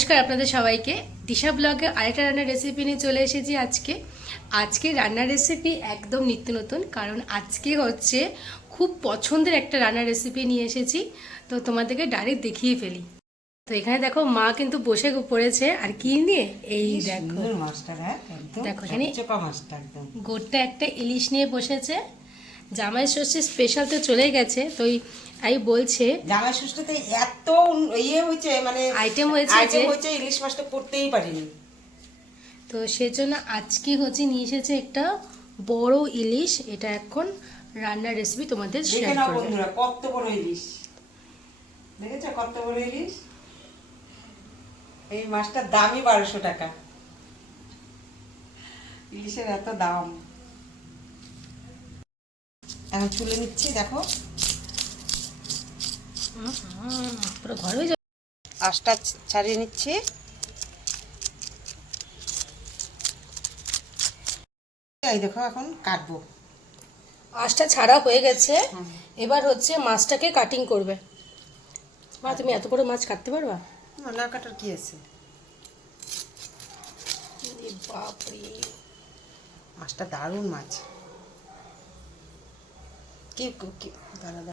নমস্কার আপনাদের সবাইকে। দিশা ব্লগে আরেকটা রান্নার রেসিপি নিয়ে চলে এসেছি আজকে। আজকে রান্নার রেসিপি একদম নিত্য নতুন কারণ আজকে হচ্ছে খুব পছন্দের একটা রান্নার রেসিপি নিয়ে এসেছি। তো তোমাদেরকে ডাইরেক্ট দেখিয়ে ফেলি। তো এখানে দেখো মা কিন্তু বসে পড়েছে। আর কি নিয়ে? এই দেখো। হ্যাঁ দেখো, এখানে- চকচকা গোটা একটা ইলিশ নিয়ে বসেছে। জামাই ষষ্ঠী স্পেশাল তো চলে গেছে তো ওই আই বলছে জামাই ষষ্ঠীতে এত ইয়ে হয়েছে মানে আইটেম হয়েছে আইটেম হয়েছে ইলিশ মাছটা করতেই পারিনি। তো সেজন্য আজকে হচ্ছে নিয়ে এসেছে একটা বড় ইলিশ এটা এখন রান্নার রেসিপি তোমাদের শেয়ার করবে। বন্ধুরা কত বড় ইলিশ। দেখেছ কত বড় ইলিশ? এই মাছটার দামই বারোশো টাকা। ইলিশের এত দাম। এখন তুলে নিচ্ছি দেখো। পুরো ঘর আঁশটা ছাড়িয়ে নিচ্ছি। এই দেখো এখন কাটবো। আঁশটা ছাড়া হয়ে গেছে। এবার হচ্ছে মাছটাকে কাটিং করবে। মা তুমি এত বড় মাছ কাটতে পারবা? না, না কাটার কি আছে? বাপরে। মাছটা দারুণ মাছ। কি কি? দাঁড়া দাঁড়া।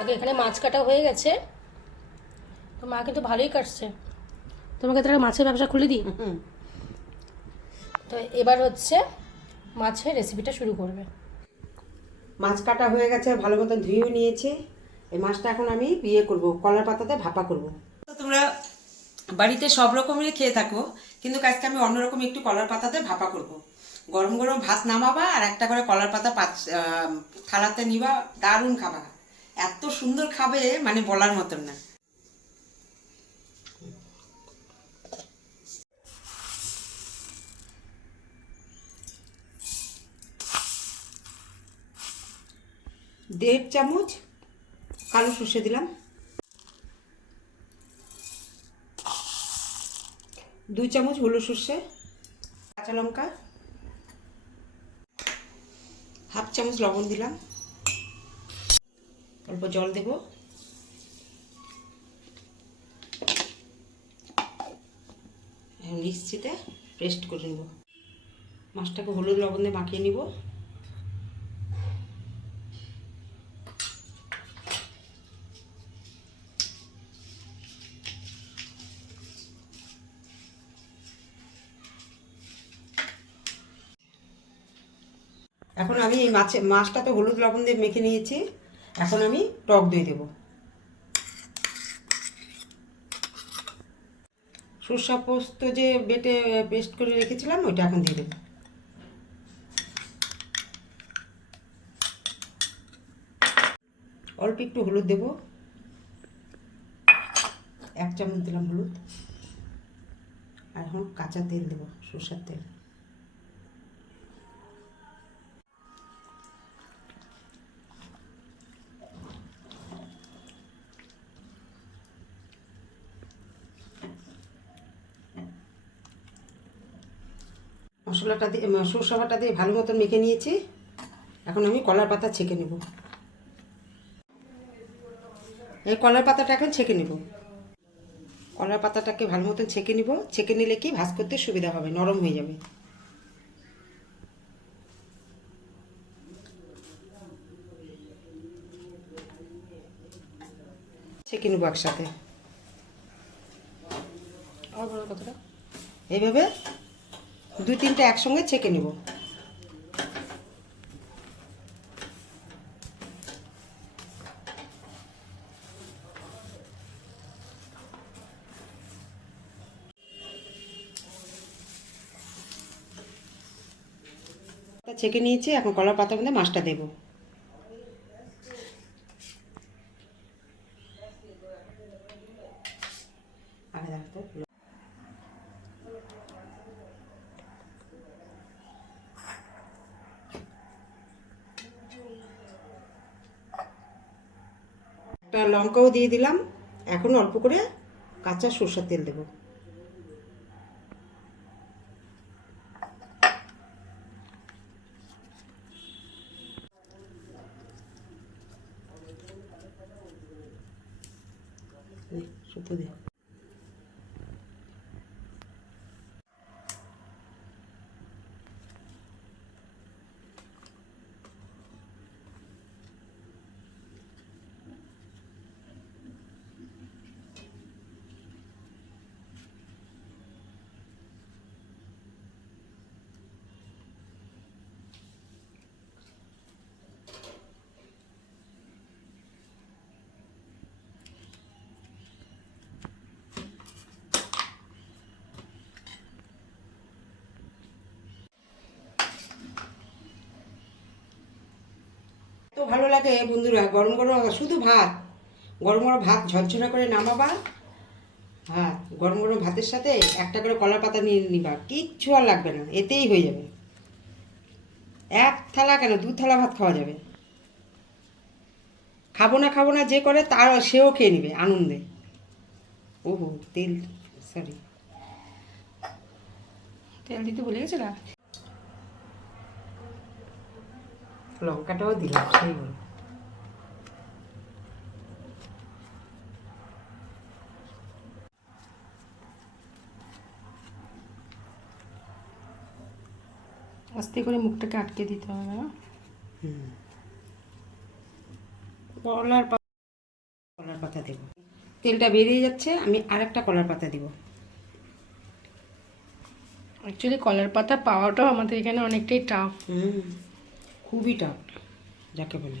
আগে এখানে মাছ কাটা হয়ে গেছে। তো মা কিন্তু ভালোই কাটছে। তোমাকে তাহলে মাছের ব্যবসা খুলে দিই? হুম। তো এবার হচ্ছে মাছের রেসিপিটা শুরু করবে। মাছ কাটা হয়ে গেছে, ভালো মতো ধুয়েও নিয়েছে। এই মাছটা এখন আমি বিয়ে করব, কলার পাতাতে ভাপা করব। তোমরা বাড়িতে সব রকমেরই খেয়ে থাকো, কিন্তু আজকে আমি অন্যরকম একটু কলার পাতাতে ভাপা করব। গরম গরম ভাত নামাবা আর একটা করে কলার পাতা পাত থালাতে নিবা, দারুণ খাবা। এত সুন্দর খাবে মানে বলার মতন না। দেড় চামচ কালো সর্ষে দিলাম। দুই চামচ হলুদ সর্ষে, কাঁচা লঙ্কা, হাফ চামচ লবণ দিলাম। অল্প জল দেব। মিক্সিতে পেস্ট করে নেব। মাছটাকে হলুদ লবণ দিয়ে মাখিয়ে নিব। আমি এই মাছে মাছটা তো হলুদ লবণ দিয়ে মেখে নিয়েছি। এখন আমি টক দই দেব। সরষা পোস্ত যে বেটে পেস্ট করে রেখেছিলাম, ওইটা এখন দিয়ে দেবো। অল্প একটু হলুদ দেব। এক চামচ দিলাম হলুদ। আর এখন কাঁচা তেল দেবো, সরষার তেল। মশলাটা দিয়ে ম- সরষে দিয়ে ভালো মতো মেখে নিয়েছি। এখন আমি কলার পাতা ছেঁকে নেব। এই কলার পাতাটা এখন ছেঁকে নেব। কলার পাতাটাকে ভালো মতো ছেঁকে নিব। ছেঁকে নিলে কি ভাজ করতে সুবিধা হবে নরম হয়ে যাবে। ছেঁকে নেব একসাথে। এইভাবে দুই তিনটা একসঙ্গে ছেঁকে নেব। ছেঁকে নিয়েছি এখন কলার পাতার মধ্যে মাছটা দেবো। একটা লঙ্কাও দিয়ে দিলাম। এখন অল্প করে কাঁচা সর্ষের তেল দেব। শুধু দে। ভালো লাগে বন্ধুরা, গরম গরম শুধু ভাত। গরম গরম ভাত ঝরঝরা করে নামাবা। ভাত গরম গরম ভাতের সাথে একটা করে কলার পাতা নিয়ে নিবা, কিচ্ছু আর লাগবে না, এতেই হয়ে যাবে। এক থালা কেন? দু থালা ভাত খাওয়া যাবে। খাব না খাব না যে করে তার সেও খেয়ে নেবে আনন্দে। ওহো, তেল সরি তেল দিতে ভুলে গেছে না লঙ্কাটাও দিলাম সেই। আস্তে করে মুখটাকে আটকে দিতে হবে না। কলার পাতা কলার পাতা দেব তেলটা বেরিয়ে যাচ্ছে আমি আরেকটা কলার পাতা দিব অ্যাকচুয়ালি কলার পাতা পাওয়াটাও আমাদের এখানে অনেকটাই টাফ হুম খুবই টাফ যাকে বলে।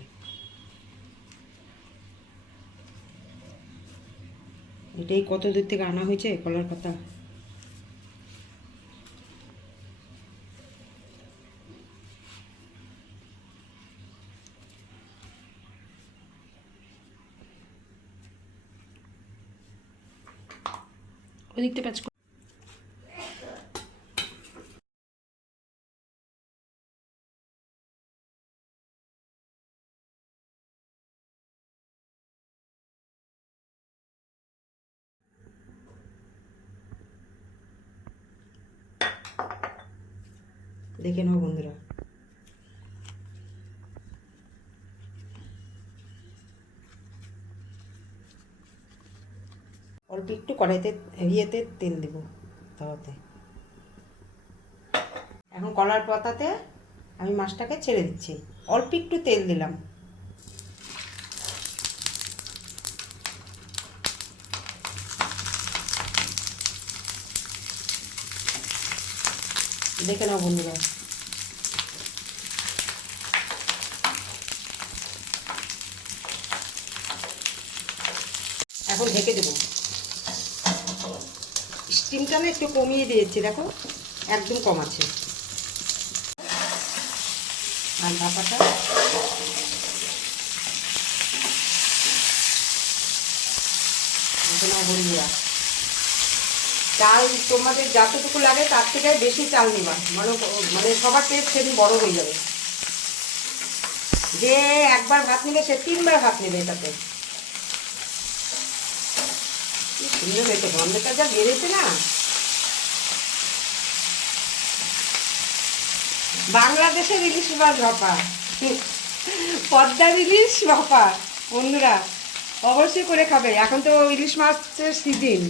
এটাই কত দূর থেকে আনা হয়েছে কলার পাতা? ওদিকটা প্যাচ দেখে নাও বন্ধুরা। অল্প একটু কড়াইতে, ইয়েতে তেল দেব তাওয়াতে এখন কলার পাতাতে আমি মাছটাকে ছেড়ে দিচ্ছি। অল্প একটু তেল দিলাম। দেখে নাও বন্ধুরা। এখন ঢেকে দেবো। স্টিমটা না একটু কমিয়ে দিয়েছি, দেখো, একদম কম আছে। আর ভাপাটা বন্ধুরা। চাল তোমাদের যতটুকু লাগে তার থেকে বেশি চাল নিবা। মানে মানে সবার টেস্ট সেদিন বড় হয়ে যাবে। যে একবার ভাত নিবে, সে তিনবার ভাত নেবে এটাতে। গন্ধটা যা বেড়েছে না। বাংলাদেশের ইলিশ মাছ ভাপা পদ্মার ইলিশ ভাপা বন্ধুরা, অবশ্যই করে খাবে। এখন তো ইলিশ মাছের সিজন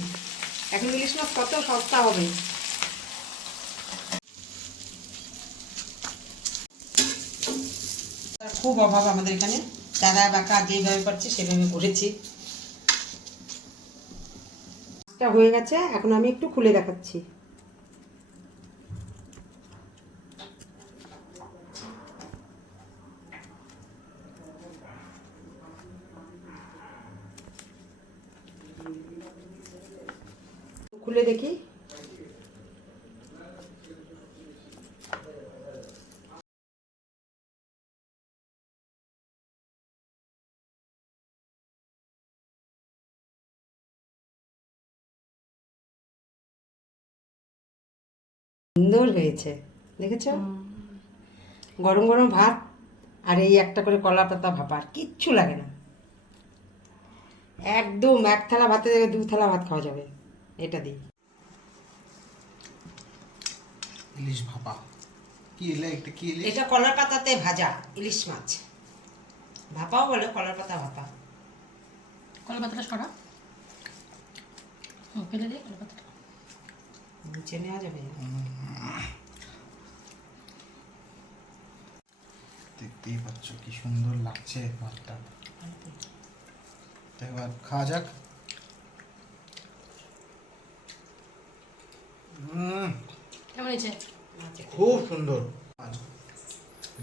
এখন ইলিশ মাছ কত সস্তা হবে? খুব অভাব আমাদের এখানে। দাদা বাঁকা যেভাবে পারছি সেভাবে করেছি। হয়ে গেছে এখন আমি একটু খুলে দেখাচ্ছি। খুলে দেখি। সুন্দর হয়েছে দেখেছ? গরম গরম ভাত আর এই একটা করে কলা পাতা ভাপা আর কিচ্ছু লাগে না। একদম এক থালা ভাতে দু থালা ভাত খাওয়া যাবে। এটা দিই। ইলিশ ভাপা। কি এলে একটা কি ইলিশ? এটা কলার পাতাতে ভাজা ইলিশ মাছ। ভাপাও বলে কলার পাতা ভাপা। কলা পাতাটা সরা। ফেলে দিই কলা পাতাটা। নিচে নেওয়া যাবে। দেখতেই পাচ্ছ কি সুন্দর লাগছে ভাতটা এবার খাওয়া যাক। কেমন হয়েছে? খুব সুন্দর।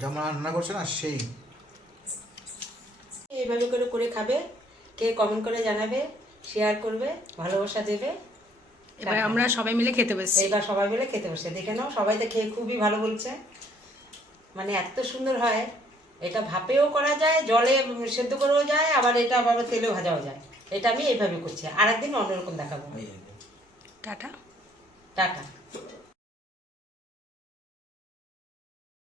যেমন রান্না করছে না সেই। এইভাবে করে করে খাবে কে কমেন্ট করে জানাবে শেয়ার করবে ভালোবাসা দেবে এবার আমরা সবাই মিলে খেতে বসছি। এইবার সবাই মিলে খেতে বসে দেখে নাও সবাই তো খেয়ে খুবই ভালো বলছে। মানে এত সুন্দর হয় এটা ভাপেও করা যায় জলে সেদ্ধ করেও যায় আবার এটা আবার তেলেও ভাজাও যায়। এটা আমি এইভাবে করছি আর একদিন অন্যরকম দেখাবো। টাটা। টাটা